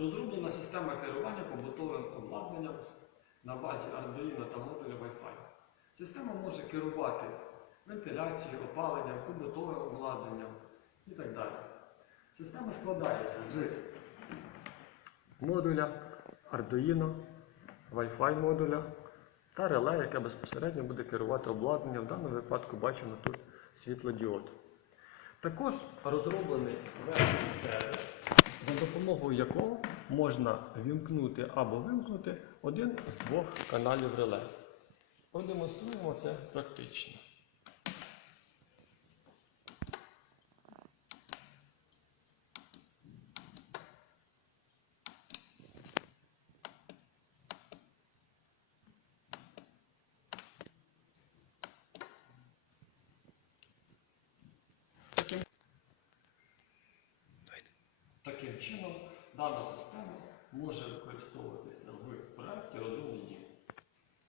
Розроблена система керування побутовим обладнанням на базі Arduino та модуля Wi-Fi. Система може керувати вентиляцією, опаленням, побутовим обладнанням і так далі. Система складається з модуля Arduino, Wi-Fi модуля та реле, яке безпосередньо буде керувати обладнанням. В даному випадку бачимо тут світлодіод. Також розроблений верхній сервер, допомогою якого можна вімкнути або вимкнути один з двох каналів реле. Продемонструємо це практично. Таким чином дана система може